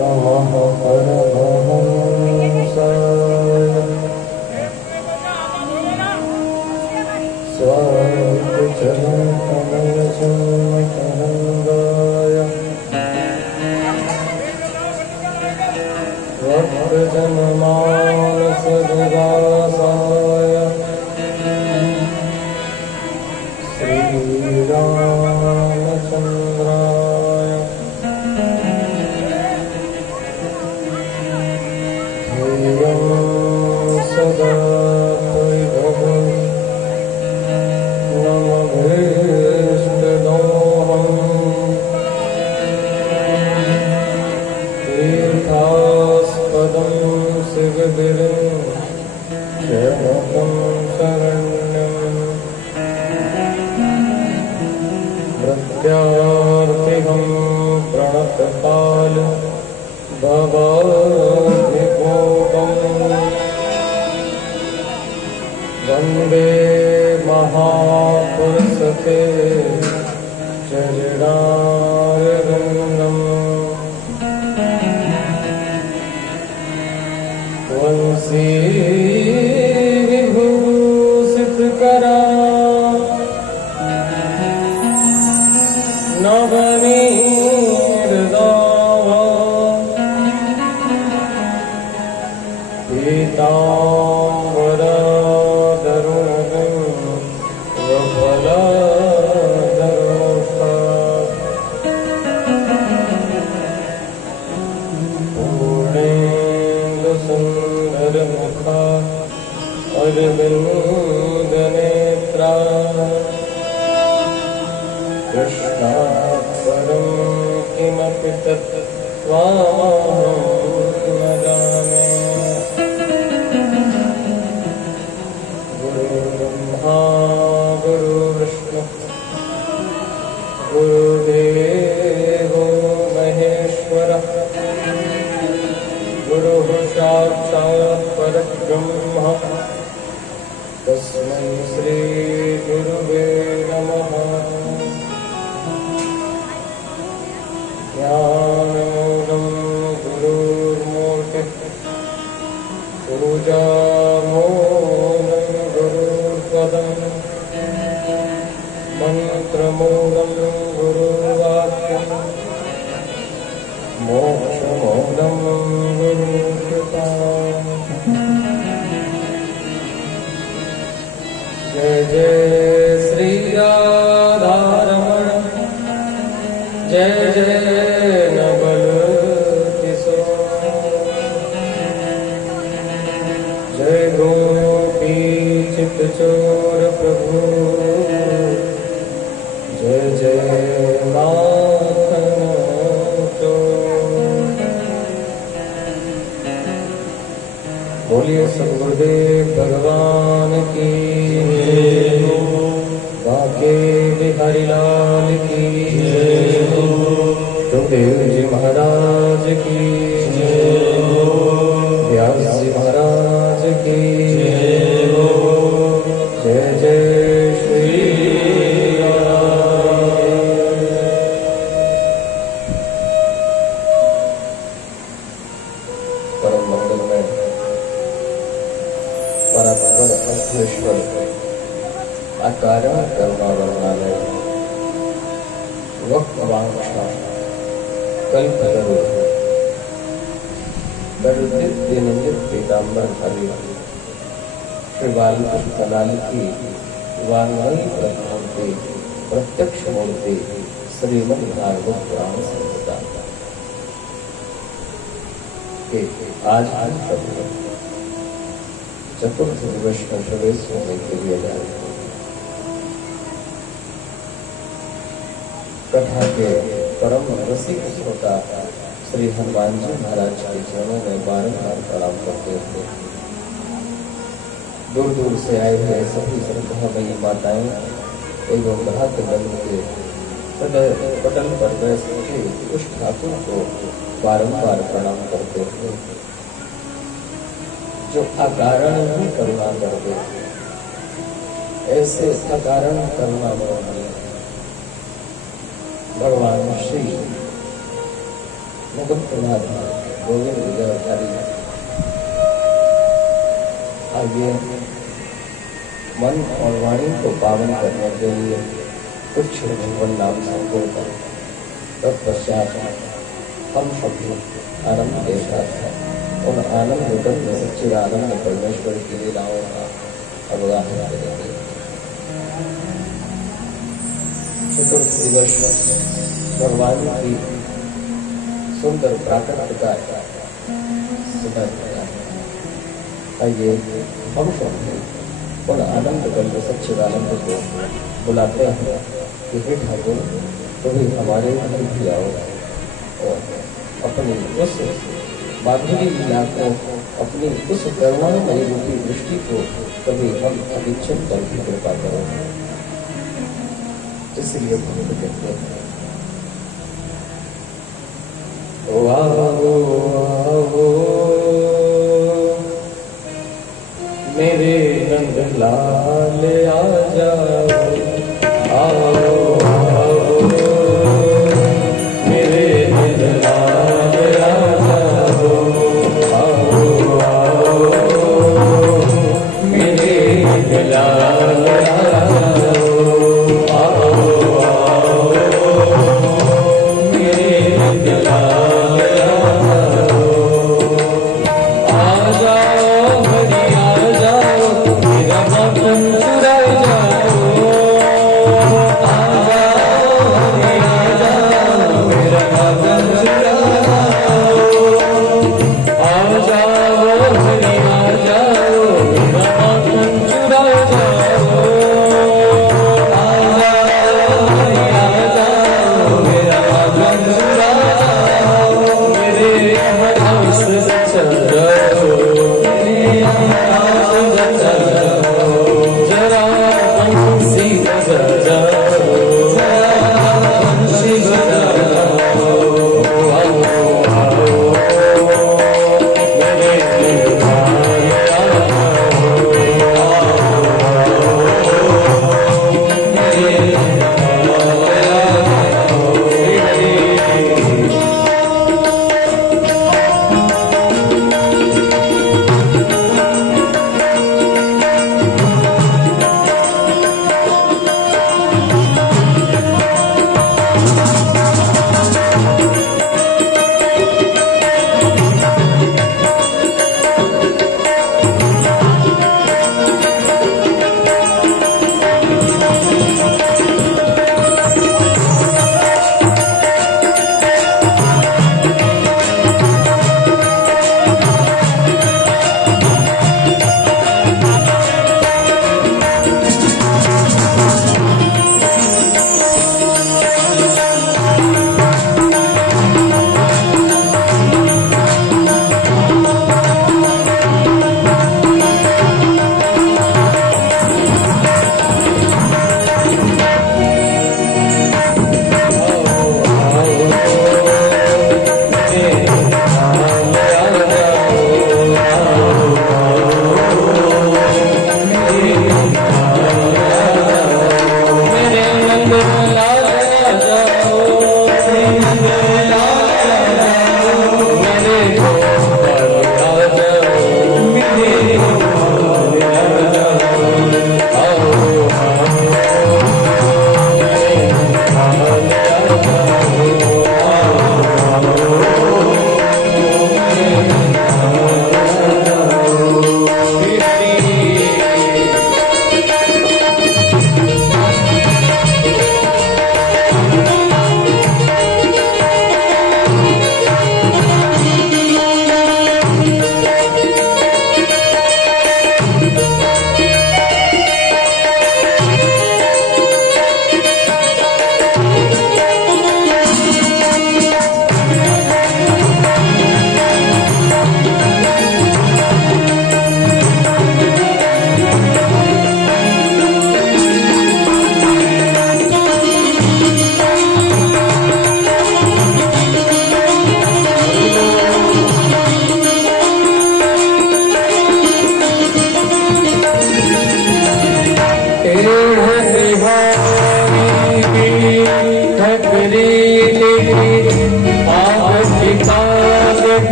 नमः परमहंसाय स्वान्तचरणकमलचरणकरङ्गाय भक्तजनमानसनिवासाय श्रीरामचन्द्राय ध्येयं सदा परिभवं नमभीष्टदोहम् तीर्थास्पदं शिवगिरिं शरणं शरण्यम् प्रत्यार्थिहं प्रणतपाल भवाधिभूतम् वन्दे महापुरुषते चरणारविन्दम् वंशी विभूषितकरा नवनीरदावा पीताम्बरधरुणं वफलधरोष्ठा पूर्णेन्दुसुन्दरमुखा अरविन्दनेत्रा कृष्णात् परं किमपि तत्त्वाहं न जाने। गुरुर्ब्रह्मा गुरुर्विष्णुः गुरुदेवो महेश्वरः गुरुः साक्षात् परब्रह्म तस्मै श्रीगुरुवे नमः। ज्ञानमूलं गुरुर्मूर्तिः पूजामूलं गुरुर्पदम् मन्त्रमूलं गुरुर्वाक्यम् मोक्षमूलं गुरुकृपा। जय जय श्री राधारमण जय जय नवल किशोर जय गोपी चित्तचोर प्रभु जय जय माखन चोर। बोलिए सद्गुरुदेव भगवान की बाके बिहारी लाल की सुखदेव जी महाराज की व्यास जी महाराज की जय जय श्री परम मंगल में परस्पर अखिलेश्वर अकारण करुणा वर्णालय वक्त वांछा कल्पतरु दरिद्रित दिनंदित पीताम्बर हरि श्री बालकृष्ण कनाल की वांगमयी मूर्ति प्रत्यक्ष मूर्ति श्रीमद् भागवत पुराण संहिता के आज हम सब चतुर्थ दिवस में प्रवेश होने के लिए जाए। कथा के परम रसिक श्रोता श्री हनुमान जी महाराज के चरणों में बारंबार प्रणाम करते थे। दूर दूर से आए हुए सभी श्रद्धामयी माताएं एवं भक्त दल के पटल पर बैठे उस ठाकुर को बारंबार प्रणाम करते थे जो अकारण ही करुणा करते थे। ऐसे अकारण करुणा भगवान श्री मुकुंदनाथ गोविंद देवधारी आइए मन और वाणी को पावन करने के लिए कुछ जीवन नाम संकोच तत्पश्चात हम सभी आनंद के साथ उन आनंद युगल में सच्चिदानंद परमेश्वर की लीलाओं का अवगाहन करेंगे। चतुर्थ दिवस भगवान की सुंदर प्राकृतिक का सुंदर आइए हम सभी उन आनंद गंध सच्चिदानंद को बुलाते हैं कि हे ठाकुर तुम्हें हमारे घर भी आओ और अपनी उस माधुरी लीला को, अपनी उस करुणामयी रूपी दृष्टि को कभी हम अधीक्षण कर भी कृपा करो। इसलिए हम कहते हैं मेरे नंद लाल आ जाओ, आओ आओ मेरे नंद लाल आ जाओ, आओ आओ मेरे नंद लाल आ जाओ, आओ आओ मेरे नंद लाल आ जाओ।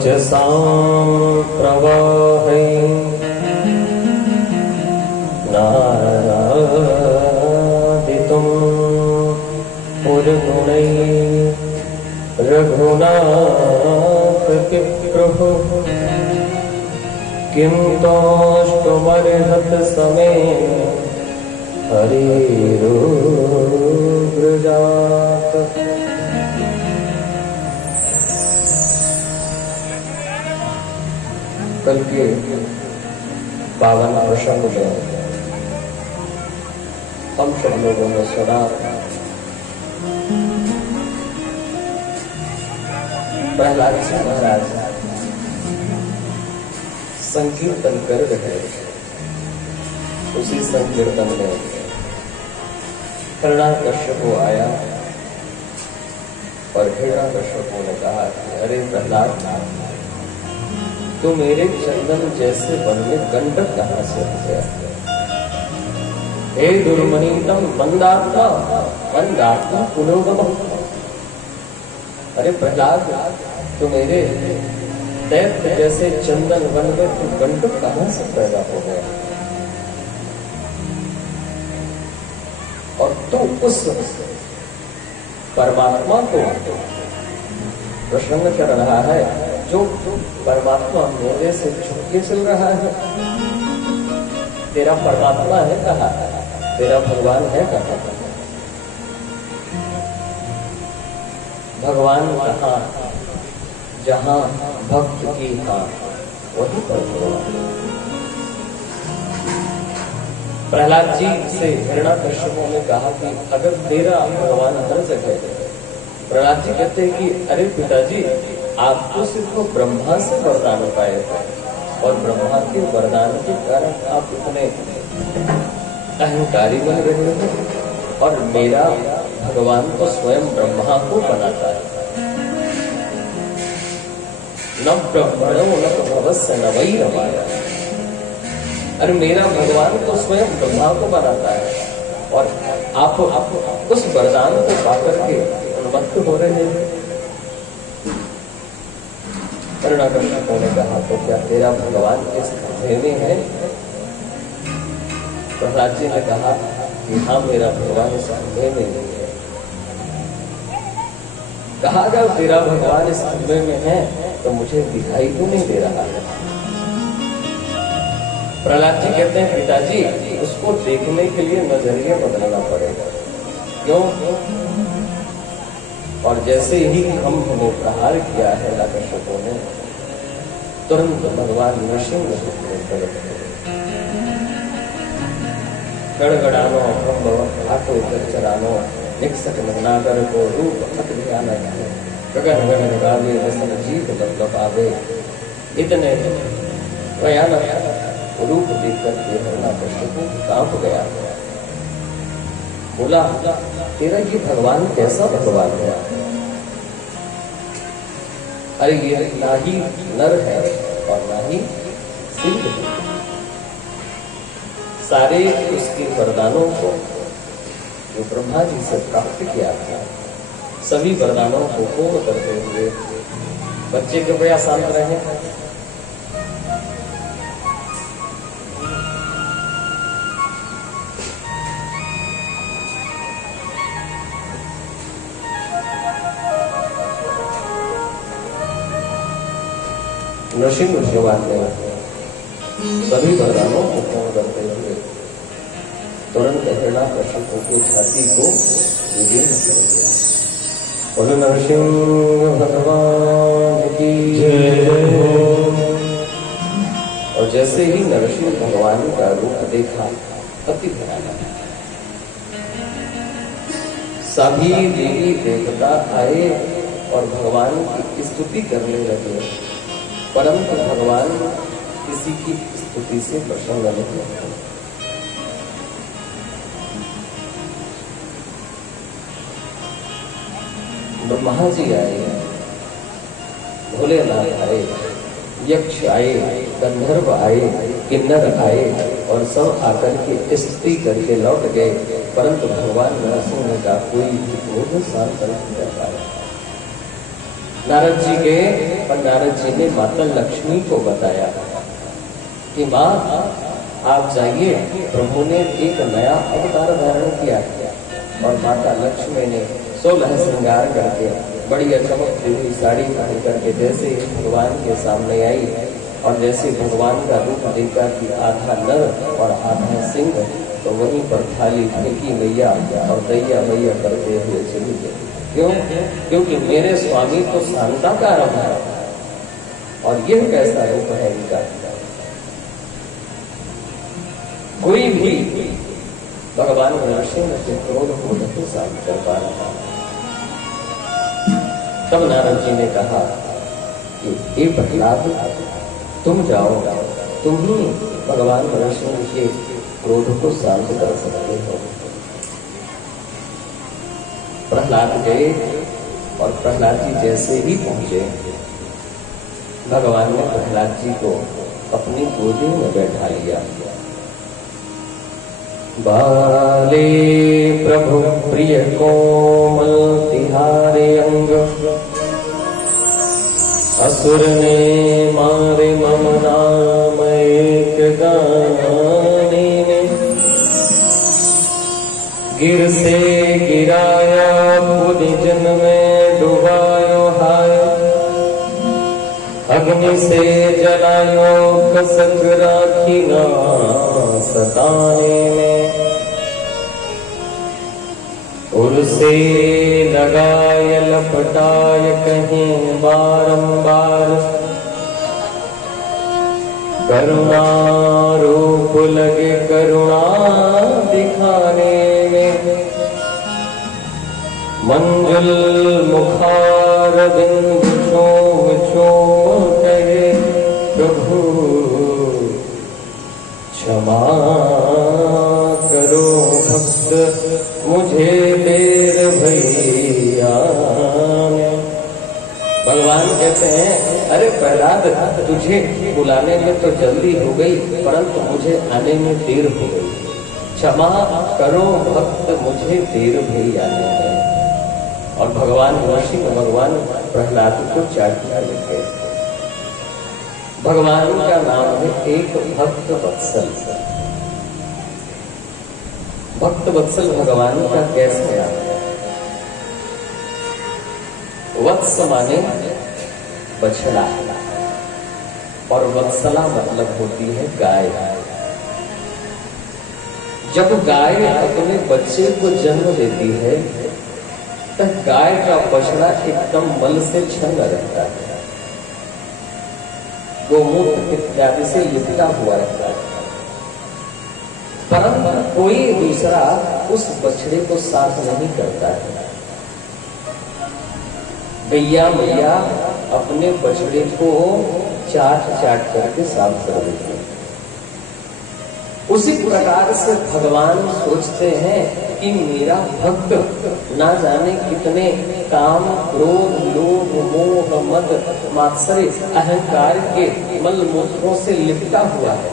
वर्चसां प्रवाहे नारादितुं पुरगुणैः रघुनाथपिप्रुः किं तोष्टुमर्हत समे हरिरुग्रजात। कल के पावन प्रसंग में हम सब लोगों ने सुना प्रहलाद जी महाराज संकीर्तन कर रहे। उसी संकीर्तन में हिरण्याकश्यप आया और हिरण्याकश्यप ने कहा कि अरे प्रहलाद, तू मेरे चंदन जैसे वन में गंडक कहां से हो गया? हे दुर्मनीतम मंदात्मा मंदात्मा पुनोगम। अरे प्रहलाद, तो मेरे दैत्य जैसे चंदन वन में तू गंडक कहां से पैदा हो गया? और तू उस परमात्मा को प्रसन्न कर रहा है जो परमात्मा मेरे से छुपके चल रहा है। तेरा परमात्मा है कहाँ? तेरा भगवान है कहाँ? भगवान कहाँ? जहां भक्त की हाँ वहीं पर भगवान। प्रहलाद जी से हिरण्याकश्यप ने कहा कि अगर तेरा भगवान हर जगह है। प्रहलाद जी कहते हैं कि अरे पिताजी, आप तो सिर्फ ब्रह्मा से वरदान पाए थे और ब्रह्मा के वरदान के कारण आप इतने अहंकारी बन रहे हैं और मेरा भगवान तो स्वयं ब्रह्मा को बनाता है। न ब्रह्मणो न भवस्य न वै रमाया। अरे मेरा भगवान तो स्वयं ब्रह्मा को बनाता है और आप उस वरदान को पाकर के उन्मत्त हो रहे हैं। हिरण्याकश्यप ने कहा तो क्या तेरा भगवान इस खंभे में है? प्रहलाद जी ने कहा कि हाँ, मेरा भगवान इस खंभे में नहीं है। कहा अगर तेरा भगवान इस खंभे में है तो मुझे दिखाई क्यों नहीं दे रहा है? प्रहलाद जी कहते हैं पिताजी, उसको देखने के लिए नजरिया बदलना पड़ेगा। क्यों? और जैसे ही हम हमें प्रहार किया है हिरण्याकश्यपों ने, तुरंत भगवान नृसिंह गड़गड़ानो आको चरानो निकसट नगनागर को रूप गगन गगन गावे वसन जीव लपलपावे। इतने भयानक रूप देखकर के हिरण्याकश्यप कांप गया। बोला, तेरा ये भगवान कैसा भगवान है? अरे ये ना ही नर है और ना ही सिद्ध है। सारे उसके वरदानों को जो ब्रह्मा जी से प्राप्त किया था, सभी वरदानों को पूर्ण करते हुए बच्चे कृपया शांत रहे। नृसिंह भगवान ने सभी वरदानों को पूर्ण करते हुए तुरंत हिरण्याकश्यप की छाती को विदीर्ण कर दिया। बोलो नृसिंह भगवान की जय। और जैसे ही नृसिंह भगवान का रूप देखा, अति भयानक, सभी देवी देवता आए और भगवान की स्तुति करने लगे, परंतु भगवान किसी की स्तुति से प्रसन्न नहीं होते। ब्रह्मा जी आए, भोलेनाथ आए, यक्ष आए, गंधर्व आए, किन्नर आए और सब आकर के स्तुति करके लौट गए, परंतु भगवान नरसिंह का कोई क्रोध शांत नहीं कर पाया। नारद जी गए और नारद जी ने माता लक्ष्मी को बताया कि माँ आप जाइए, प्रभु ने एक नया अवतार धारण किया और माता लक्ष्मी ने 16 श्रृंगार करके बड़ी चमकती हुई साड़ी पहन करके जैसे भगवान के सामने आई और जैसे भगवान का रूप देखा कि आधा नर और आधा सिंह, तो वहीं पर थाली फेंकी मैया और दैया मैया करते हुए चली गई। क्यों? क्योंकि मेरे स्वामी तो शांताकार है और यह कैसा रूप है इनका। कोई भी भगवान नरसिंह के क्रोध को नहीं शांत कर पा रहा। तब नारद जी ने कहा कि हे प्रहलाद, तुम जाओ, तुम ही भगवान नरसिंह के क्रोध को शांत कर सकते हो। प्रहलाद गए और प्रहलाद जी जैसे ही पहुंचे, भगवान ने प्रहलाद जी को अपनी गोदी में बैठा लिया। बाले प्रभु प्रिय कोमल तिहारे अंग, असुर ने मारे मम नाम एक गाने में, गिर से गिराया खुद जन में डुबायो हाय, अग्नि से जलायो कसक राखी ना सताने में, उर्से लगाय लपटाय कहीं बारंबार, करुणा रूप लगे करुणा दिखाने में, मंजुल मुखार बिंदु चोम चोम कहे प्रभु क्षमा करो भक्त मुझे देर भैया। भगवान कहते हैं अरे प्रहलाद, तुझे बुलाने में तो जल्दी हो गई परंतु मुझे आने में देर हो गई, क्षमा करो भक्त मुझे देर भई आने में। और भगवान नरसिंह भगवान प्रहलाद को चाटने लगे। भगवान का नाम है एक भक्त वत्सल। भक्त वत्सल भगवान का कैसे नाम है? वत्स माने बछड़ा और वत्सला मतलब होती है गाय। जब गाय अपने बच्चे को जन्म देती है तो गाय का बछड़ा एकदम मल से छंगा रहता है, गोमूत्र इत्यादि से लिपटा हुआ रहता है, परंतु कोई दूसरा उस बछड़े को साफ नहीं करता है। गैया मैया अपने बछड़े को चाट चाट करके साफ कर देते हैं। उसी प्रकार से भगवान सोचते हैं कि मेरा भक्त ना जाने कितने काम क्रोध लोभ मोह मद मात्सर्य अहंकार के मल मूत्रों से लिपटा हुआ है।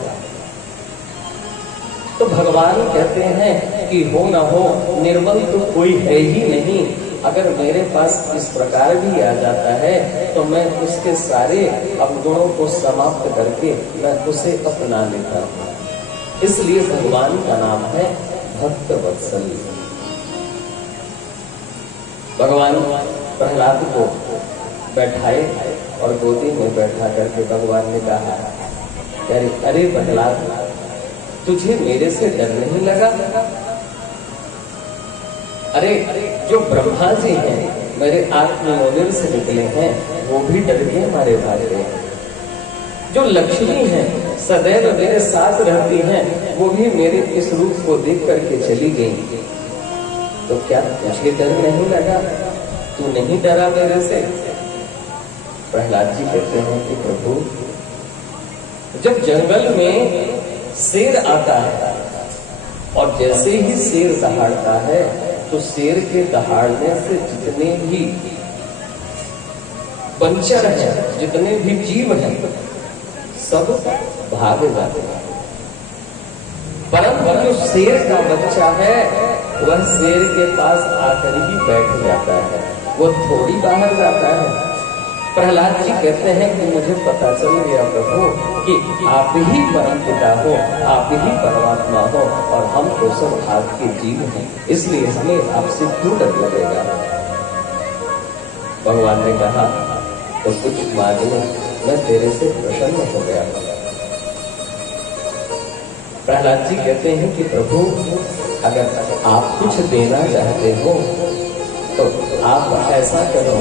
तो भगवान कहते हैं कि हो ना हो निर्मल तो कोई है ही नहीं, अगर मेरे पास इस प्रकार भी आ जाता है तो मैं उसके सारे अवगुणों को समाप्त करके मैं उसे अपना लेता हूँ। इसलिए भगवान का नाम है भक्त वत्सल। भगवान प्रहलाद को बैठाए और गोदी में बैठा करके भगवान ने कहा, अरे प्रहलाद, तुझे मेरे से डर नहीं लगा? अरे जो ब्रह्मा जी हैं मेरे आत्ममोदिर से निकले हैं वो भी डर के मारे भाग गए। जो लक्ष्मी हैं सदैव मेरे साथ रहती हैं वो भी मेरे इस रूप को देख करके चली गई। तो क्या तुझे डर नहीं लगा? तू नहीं डरा मेरे से? प्रहलाद जी कहते हैं कि प्रभु, जब जंगल में शेर आता है और जैसे ही शेर दहाड़ता है तो शेर के दहाड़ने से जितने भी पंचर हैं, जितने भी जीव हैं, सब भाग जाते हैं। परंतु जो शेर का बच्चा है वह शेर के पास आकर ही बैठ जाता है, वो थोड़ी बाहर जाता है। प्रहलाद जी कहते हैं कि मुझे पता चल गया प्रभु कि आप ही परम पिता हो, आप ही परमात्मा हो और हम तो सब आपके जीव हैं, इसलिए हमें आपसे क्यों डर लगेगा। भगवान ने कहा तो कुछ मांग ले, मैं तेरे से प्रसन्न हो गया। प्रहलाद जी कहते हैं कि प्रभु अगर आप कुछ देना चाहते हो तो आप ऐसा करो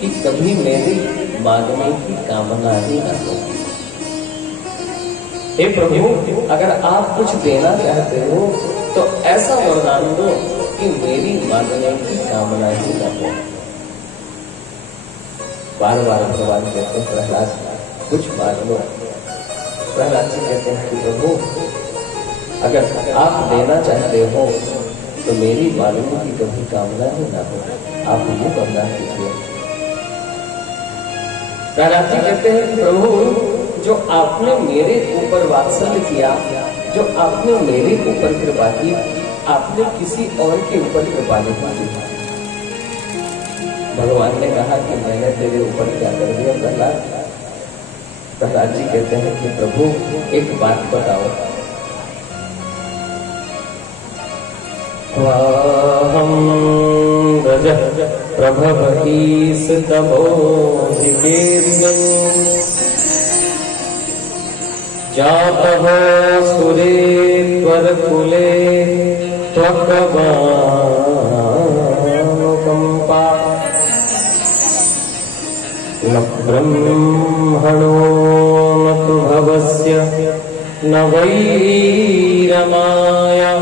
कि कभी मेरी मांगने की कामना ही न हो। हे प्रभु अगर आप कुछ देना चाहते हो तो ऐसा वरदान दो कि मेरी मांगने की कामना ही न हो। बार बार भगवान कहते हैं प्रहलाद कुछ मांग लो। प्रहलाद जी कहते हैं कि प्रभु अगर आप देना चाहते हो तो मेरी मांगने की कभी कामना ही ना हो, आप ये वरदान कीजिए। प्रहलाद जी कहते हैं कि प्रभु जो आपने मेरे ऊपर वात्सल्य किया, जो आपने मेरे ऊपर कृपा की, आपने किसी और के ऊपर कृपा नहीं की। भगवान ने कहा कि मैंने तेरे ऊपर क्या कर दिया प्रहलाद। प्रहलाद जी कहते हैं कि प्रभु एक बात बताओ। वाहं रजः प्रभवतीस तपोधिकेऽस्मिन् जातः सुरेश्वरकुले त्वकवानुकम्पा न ब्रह्मणो न तु भवस्य न वै रमाया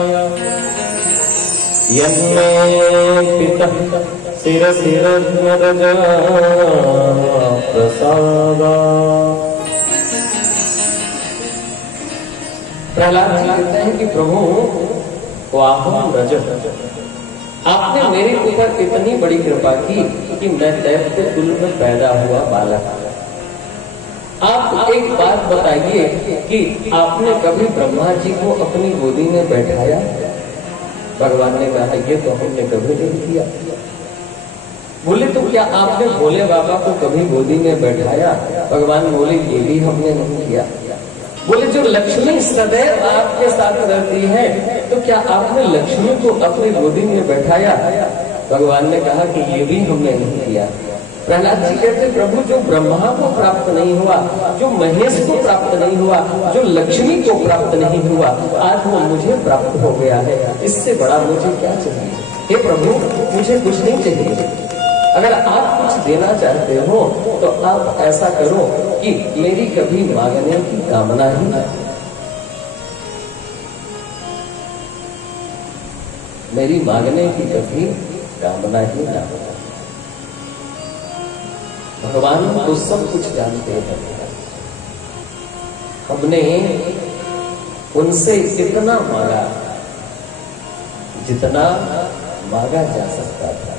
यन्मे पितः शिरसिरध्वरजा प्रसादा। प्रहलाद जी कहते हैं कि प्रभु वाहं रजः, आपने मेरे ऊपर इतनी बड़ी कृपा की कि मैं दैत्य कुल में पैदा हुआ बालक। आप एक बात बताइए कि आपने कभी ब्रह्मा जी को अपनी गोदी में बैठाया? भगवान ने कहा ये तो हमने कभी नहीं किया। बोले तो क्या आपने भोले बाबा को कभी गोदी में बैठाया? भगवान बोले ये भी हमने नहीं किया। बोले जो लक्ष्मी सदैव आपके साथ रहती है तो क्या आपने लक्ष्मी को अपनी गोदी में बैठाया? भगवान ने कहा कि ये भी हमने नहीं किया। प्रहलाद जी कहते प्रभु जो ब्रह्मा को प्राप्त नहीं हुआ, जो महेश को प्राप्त नहीं हुआ, जो लक्ष्मी को प्राप्त नहीं हुआ, आज वो मुझे प्राप्त हो गया है। इससे बड़ा मुझे क्या चाहिए? हे प्रभु मुझे कुछ नहीं चाहिए। अगर आप कुछ देना चाहते हो तो आप ऐसा करो कि मेरी कभी मांगने की कामना ही ना, मेरी मांगने की कभी कामना ही ना हो। भगवान तो सब कुछ जानते हैं। हमने उनसे इतना मांगा जितना मांगा जा सकता था।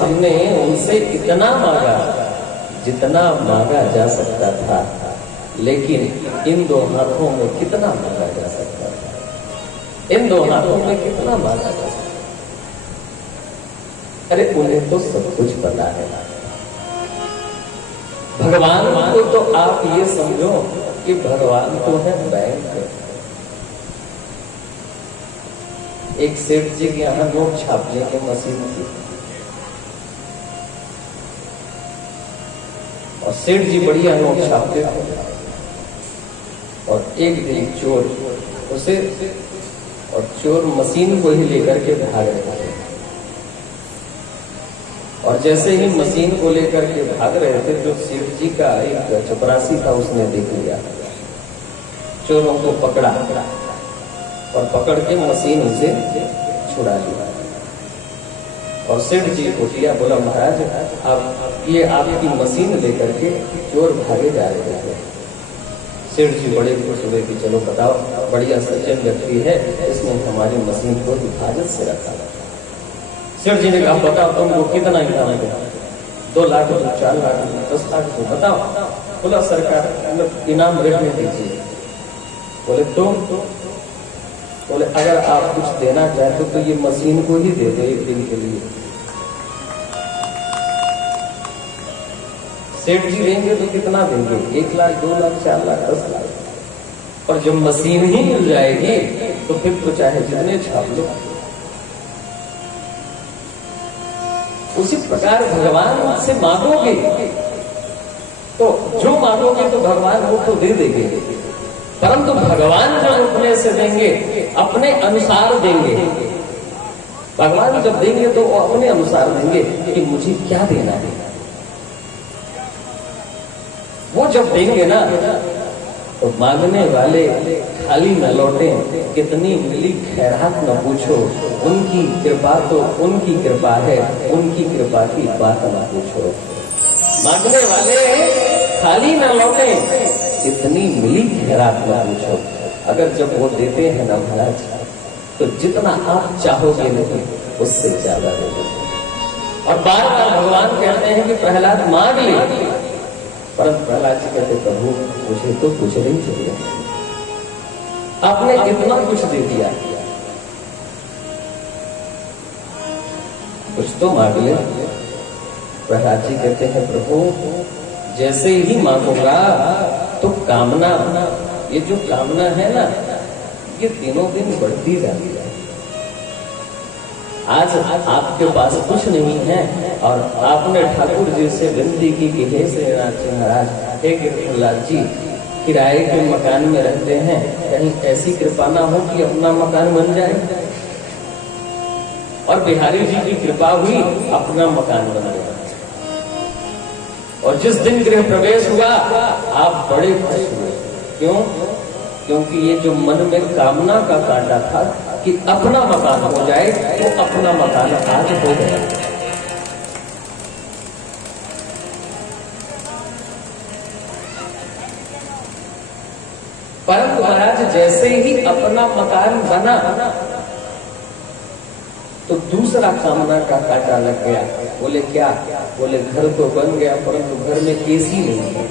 हमने उनसे इतना मांगा जितना मांगा जा सकता था, लेकिन इन दो हाथों में कितना मांगा जा सकता था? इन दो हाथों में कितना मांगा जा सकता? अरे उन्हें तो सब कुछ पता है। भगवान को तो आप ये समझो कि भगवान तो है बैंक। एक सेठ जी के यहाँ नोट छापने की मशीन थी और सेठ जी बढ़िया नोट छापते थे। और एक दिन चोर उसे और चोर मशीन को ही लेकर के भाग रहे थे। और जैसे ही मशीन को लेकर के भाग रहे थे जो सेठ जी का एक चपरासी था उसने देख लिया, चोरों को पकड़ा और पकड़ के मशीन उसे छुड़ा लिया। और सेठ जी को दिया, बोला महाराज आप ये आपकी मशीन लेकर के चोर भागे जा रहे थे। सेठ जी बड़े खुश हुए कि चलो बताओ, बढ़िया सज्जन व्यक्ति है, इसने हमारी मशीन को हिफाजत से रखा। सेठ जी ने कहा बताओ तुमको कितना इनाम है? 2 लाख, 4 लाख, 10 लाख तो बताओ। बोला सरकार इनाम रहने दीजिए। बोले तुम? बोले अगर आप कुछ देना चाहते तो ये मशीन को ही दे दो 1 दिन के लिए। सेठ जी देंगे तो कितना देंगे? 1 लाख, 2 लाख, 4 लाख, 10 लाख। और जब मशीन ही मिल जाएगी तो फिर तो चाहे जितने छाप लो। उसी प्रकार भगवान से मांगोगे तो जो मांगोगे तो भगवान वो तो दे देंगे, परंतु भगवान जब अपने से देंगे, अपने अनुसार देंगे। भगवान जब देंगे तो वो अपने अनुसार देंगे कि मुझे क्या देना है। वो जब देंगे ना तो मांगने वाले खाली न लौटे, कितनी मिली खैरात न पूछो, उनकी कृपा तो उनकी कृपा है, उनकी कृपा की बात न पूछो। मांगने वाले खाली न लौटे, कितनी मिली खैरात न पूछो। अगर जब वो देते हैं ना महाराज, तो जितना आप चाहोगे नहीं उससे ज्यादा दे देते। और बार बार भगवान कहते हैं कि प्रहलाद मांग ले, परंतु प्रहलाद जी कहते प्रभु मुझे तो कुछ नहीं चाहिए, आपने कितना कुछ दे दिया, कुछ तो मांग ले। प्रहलाद जी कहते हैं प्रभु जैसे ही मांगूंगा तो कामना, ये जो कामना है ना, ये दिनों दिन बढ़ती जाती है। आज आपके पास कुछ नहीं है और आपने ठाकुर जी से विनती की कि हे श्रीनाथ जी महाराज, हे गिरिराज जी, किराए के मकान में रहते हैं, कहीं ऐसी कृपा ना हो कि अपना मकान बन जाए। और बिहारी जी की कृपा हुई, अपना मकान बन गया। और जिस दिन गृह प्रवेश हुआ आप बड़े खुश हुए। क्यों? क्योंकि ये जो मन में कामना का कांटा था कि अपना मकान हो जाए, तो अपना मकान आज हो गया। परंतु महाराज जैसे ही अपना मकान बना तो दूसरा कामना का कांटा लग गया। बोले क्या? बोले घर तो बन गया परंतु घर में एसी नहीं है।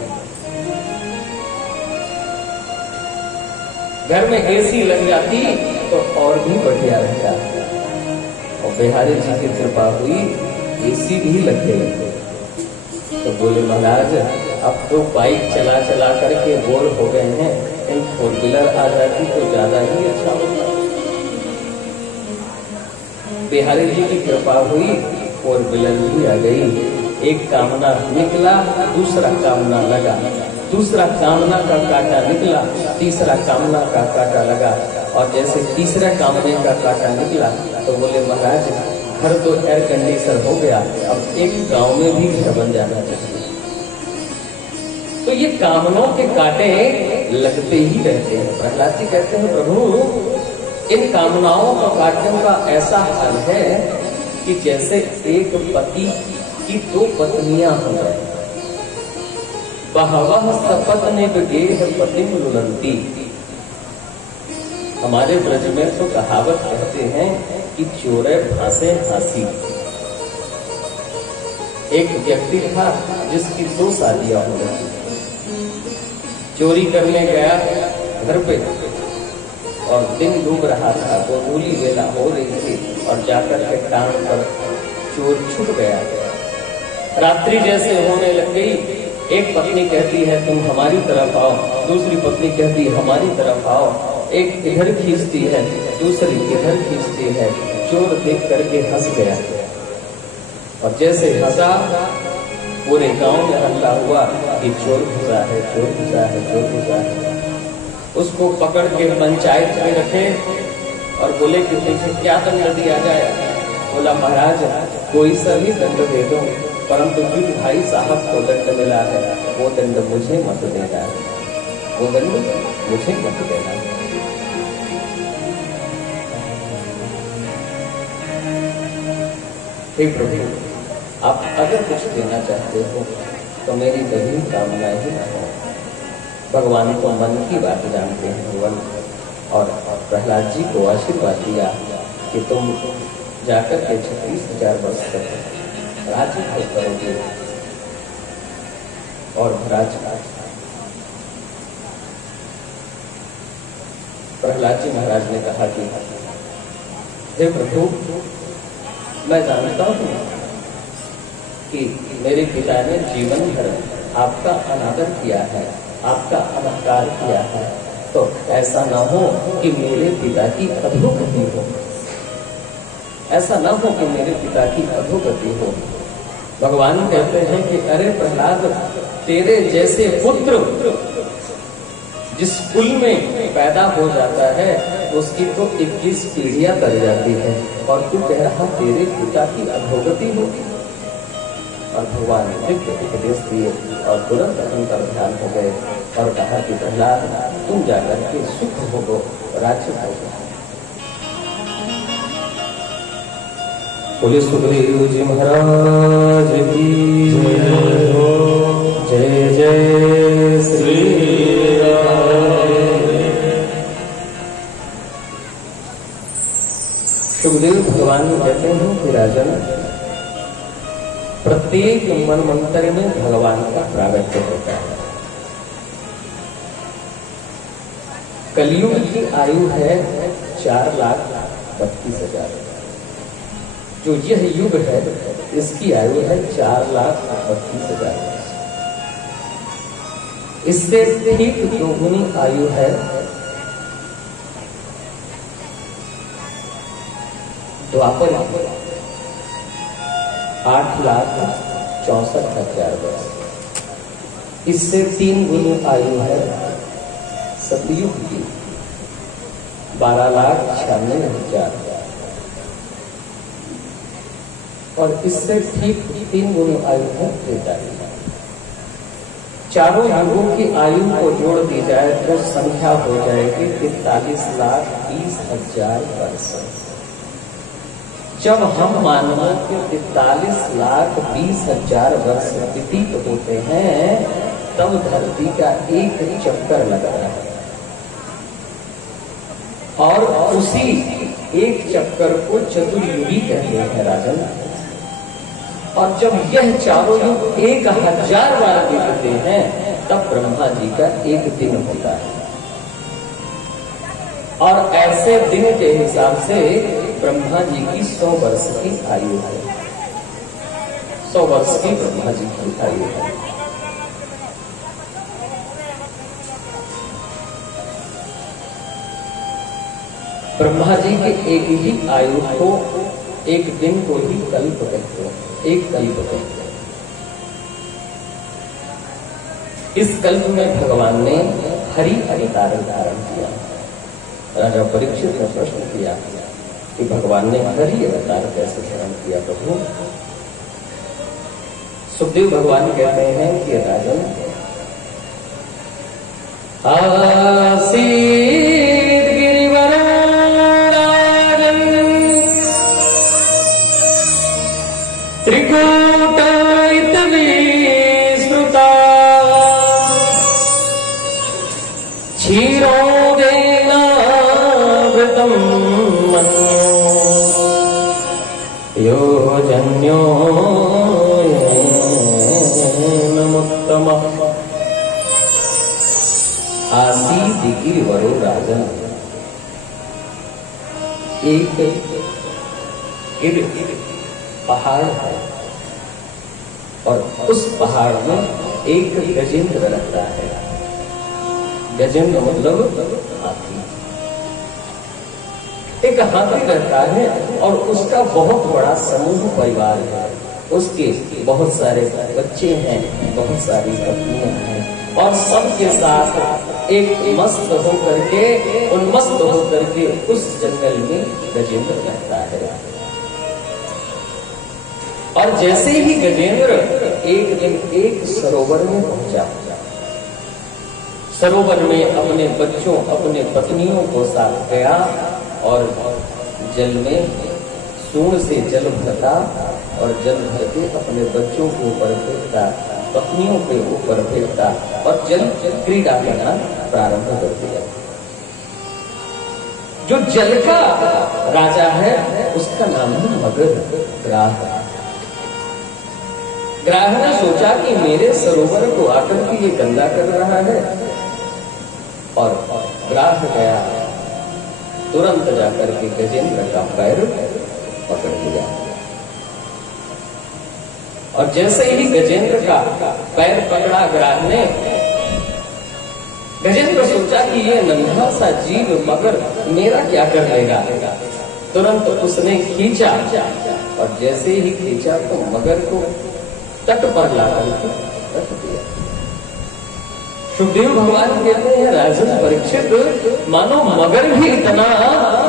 घर में एसी लग जाती तो और भी बढ़िया रहता। और बिहारी जी की कृपा हुई, एसी भी लग गई। तो बोले महाराज अब तो बाइक चला चला करके बोर हो गए हैं, इन 4 व्हीलर आ जाती तो ज्यादा ही अच्छा होता। बिहारी जी की कृपा हुई, 4 व्हीलर भी आ गई। एक कामना निकला, दूसरा कामना लगा, दूसरा कामना का कांटा निकला, तीसरा कामना का कांटा लगा। और जैसे तीसरा कामने का कांटा निकला तो बोले महाराज घर तो एयर कंडीशनर हो गया, अब एक गांव में भी घर बन जाना चाहिए। तो ये कामनों के कांटे लगते ही रहते हैं। प्रहलाद जी कहते हैं प्रभु इन कामनाओं का काटने का ऐसा हाल है कि जैसे एक पति की 2 पत्नियां हो जाए। बहवः सपत्ने गेह पतिम लुलंती। हमारे ब्रज में तो कहावत कहते हैं कि चोरे फांसे फांसी। एक व्यक्ति था जिसकी 2 शादियां हो गई। चोरी करने गया घर पे और दिन डूब रहा था, गोधूली वेला हो रही थी और जाकर के टांग पर चोर छुप गया। रात्रि जैसे होने लग गई, एक पत्नी कहती है तुम हमारी तरफ आओ, दूसरी पत्नी कहती है हमारी तरफ आओ, एक इधर खींचती है, दूसरी इधर खींचती है। चोर देख करके हंस गया और जैसे हंसा पूरे गांव में हल्ला हुआ कि चोर घुसा है, चोर घुसा है, चोर घुसा है। उसको पकड़ के पंचायत में रखे और बोले कि तुझे क्या दंड दिया जाए? बोला महाराज कोई सा भी दंड दे दो, परंतु जिस भाई साहब को दंड मिला है वो दंड मुझे मत देना है, वो दंड मुझे मत देना है। हे प्रभु आप अगर कुछ देना चाहते हो तो मेरी कभी कामना ही न हो। भगवान को मन की बात जानते हैं भगवान। और प्रहलाद जी को आशीर्वाद दिया कि तुम जाकर के 36,000 वर्ष तक राज्य भोग करोगे। और महाराज प्रहलाद जी महाराज ने कहा कि हे प्रभु मैं जानता हूं कि मेरे पिता ने जीवन भर आपका अनादर किया है, आपका अनाकार किया है, तो ऐसा ना हो कि मेरे पिता की अधोगति हो, ऐसा ना हो कि मेरे पिता की अधोगति हो। भगवान कहते हैं कि अरे प्रहलाद, तेरे जैसे पुत्र जिस कुल में पैदा हो जाता है उसकी तो 21 पीढ़ियां कर जाती है, और तू कह रहा तेरे पिता की अधोगति होगी। और भगवान ने दिव्य उपदेश दिए और तुरंत अंतर ध्यान हो गए और कहा कि प्रहलाद, तुम जाकर के सुख भोगो, राज्य भोगो। बोले सुखदेव जी महाराज की जय जय श्री सुखदेव भगवान कहते हैं कि राजन, प्रत्येक मनमंत्र में भगवान का प्रागट्य होता है। कलयुग की आयु है 4,32,000। जो यह युग है इसकी आयु है 4,32,000। इससे ठीक दोगुनी आयु है द्वापर, 8,64,000 वर्ष। इससे 3 गुनी आयु है सतयुग की, 12,96,000। और इससे ठीक 3 गुनी आयु है त्रेता युग। चारों युगों की आयु को जोड़ दी जाए तो संख्या हो जाएगी 43,20,000 वर्ष। जब हम मानव के 43,20,000 वर्ष व्यतीत होते हैं तब धरती का एक चक्कर लगता है, और उसी एक चक्कर को चतुर्युगी कहते हैं राजन। और जब यह चारों युग 1,000 बार बीतते हैं तब ब्रह्मा जी का एक दिन होता है। और ऐसे दिन के हिसाब से ब्रह्मा जी की 100 वर्ष की आयु है। 100 वर्ष की ब्रह्मा जी की आयु है। ब्रह्मा जी के एक ही आयु को, एक दिन को ही कल्प कहते हैं, एक कल्प कहते हैं। इस कल्प में भगवान ने हरि अवतार धारण किया। राजा परीक्षित ने प्रश्न किया कि भगवान ने हरि अवतार कैसे धारण किया प्रभु? सुखदेव भगवान कहते हैं कि राजन, आसीत गिरिवर राजन त्रिकूट विस्तृता क्षीरो देनावृतम योजन्यो नमोत्तमः। आसीत गिरिवरो राजन, एक पहाड़ है और उस पहाड़ में एक गजेंद्र रहता है। गजेंद्र मतलब हाथी। एक हाथी रहता है और उसका बहुत बड़ा समूह परिवार है। उसके बहुत सारे बच्चे हैं, बहुत सारी पत्नियां हैं, और सबके साथ एक मस्त होकर के, उन्मस्त होकर के उस जंगल में गजेंद्र रहता है। और जैसे ही गजेंद्र एक दिन एक सरोवर में पहुंचा, सरोवर में अपने बच्चों, अपने पत्नियों को साथ गया और जल में सूंड से जल भरता और जल भर के अपने बच्चों के ऊपर फेंकता, पत्नियों के ऊपर फेंकता और जल क्रीड़ा करना प्रारंभ कर दिया। जो जल का राजा है उसका नाम है मगध, ग्राह। ग्राह ने सोचा कि मेरे सरोवर को आकर के ये गंदा कर रहा है, और ग्राह गया, तुरंत जाकर के गजेंद्र का पैर पकड़ लिया। और जैसे ही गजेंद्र का पैर पकड़ा ग्राह ने, गजेंद्र सोचा कि ये नन्हा सा जीव मगर मेरा क्या कर लेगा। तुरंत उसने खींचा और जैसे ही खींचा तो मगर को तट पर लाकर रख दिया। सुखदेव भगवान कहते हैं राजन परीक्षित, मानो मगर भी इतना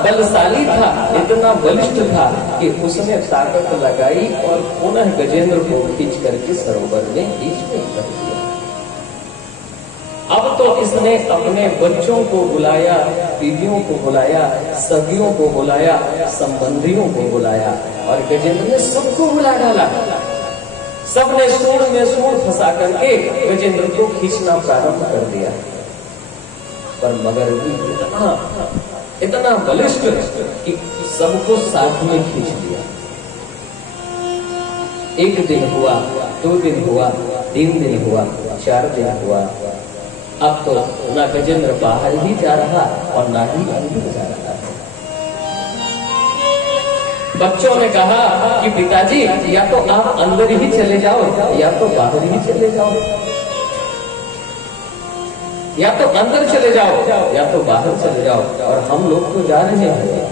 बलशाली था, इतना बलिष्ठ था कि उसने ताकत लगाई और पुनः गजेंद्र को खींच करके सरोवर में बीच में कर दिया। अब तो इसने अपने बच्चों को बुलाया, बीवियों को बुलाया, सखियों को बुलाया, संबंधियों को बुलाया और गजेंद्र ने सबको बुला डाला। सबने सूंड में सूंड फंसा करके गजेंद्र को खींचना प्रारंभ कर दिया। पर मगर भी इतना बलिष्ठ कि सबको साथ में खींच लिया। एक दिन हुआ, 2 दिन हुआ, 3 दिन हुआ, 4 दिन हुआ। अब तो ना गजेंद्र बाहर ही जा रहा और ना ही अंदर जा रहा है। बच्चों ने कहा कि पिताजी या तो आप अंदर ही चले जाओ या तो बाहर ही चले जाओ, या तो अंदर चले जाओ या तो बाहर चले जाओ, और हम लोग तो जा रहे हैं।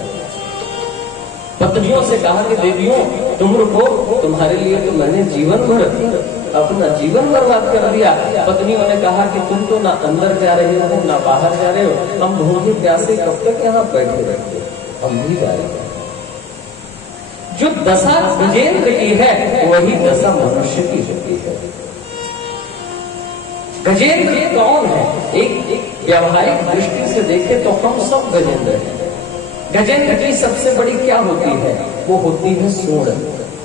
पत्नियों से कहा कि देवियों तुम रुको, तुम्हारे लिए तो मैंने जीवन भर अपना जीवन बर्बाद कर दिया। पत्नियों ने कहा कि तुम तो ना अंदर जा रहे हो ना बाहर जा रहे हो, हम भूखे प्यासे कब तक यहाँ बैठे रहते, हम भी जा रहे हैं। जो दशा गजेंद्र की है वही दशा मनुष्य की होती है। गजेंद्र कौन है? एक व्यावहारिक दृष्टि से देखें तो हम सब गजेंद्र हैं। गजेंद्र की सबसे बड़ी क्या होती है? वो होती है सूंड,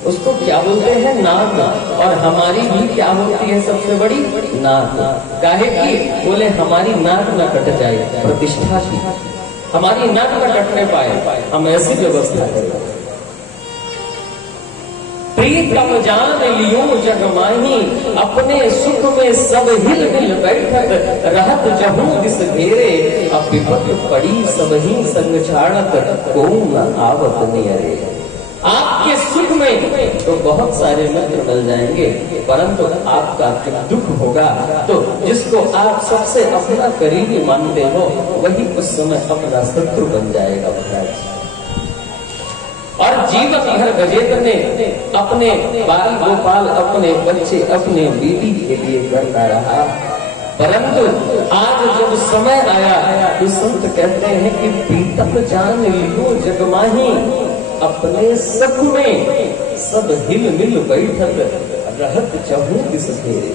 उसको क्या बोलते हैं? नाक। और हमारी भी क्या होती है सबसे बड़ी? नाक। काहे की? बोले हमारी नाक न कट जाए, प्रतिष्ठा की, हमारी नाक न कटने पाए, हम ऐसी व्यवस्था करें। प्रीतम जान लियो जग माही, अपने सुख में सब हिल मिल बैठक, रहत जहूं दिस घेरे, अब विपत पड़ी सब ही संग छाड़त, को न आवत नियरे। आपके सुख में तो बहुत सारे मित्र मिल जाएंगे, परंतु आपका जब दुख होगा तो जिसको आप सबसे अपना करीबी मानते हो वही उस समय अपना शत्रु बन जाएगा महाराज। और जीवन भर गजेंद्र ने अपने बाल गोपाल, अपने बच्चे, अपने बीवी के लिए करता रहा, परंतु आज जब समय आया तो संत कहते हैं कि प्रीतम जान लियो जग माही, अपने सुख में सब हिल मिल बैठक, रहत जहूं दिस घेरे,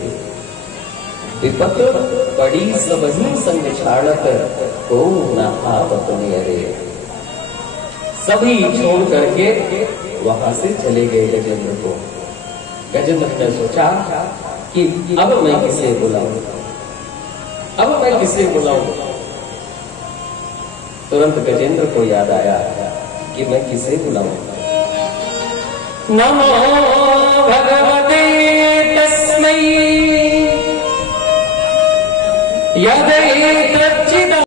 विपत पड़ी सब ही संग छाड़त, को न आवत नियरे। सभी छोड़ करके वहां से चले गए गजेंद्र को। गजेंद्र ने सोचा कि अब मैं किसे बुलाऊं, अब मैं किसे बुलाऊं। तुरंत गजेंद्र को याद आया कि मैं किसे बुलाऊं। नमो भगवते तस्मै यदेतच्चित्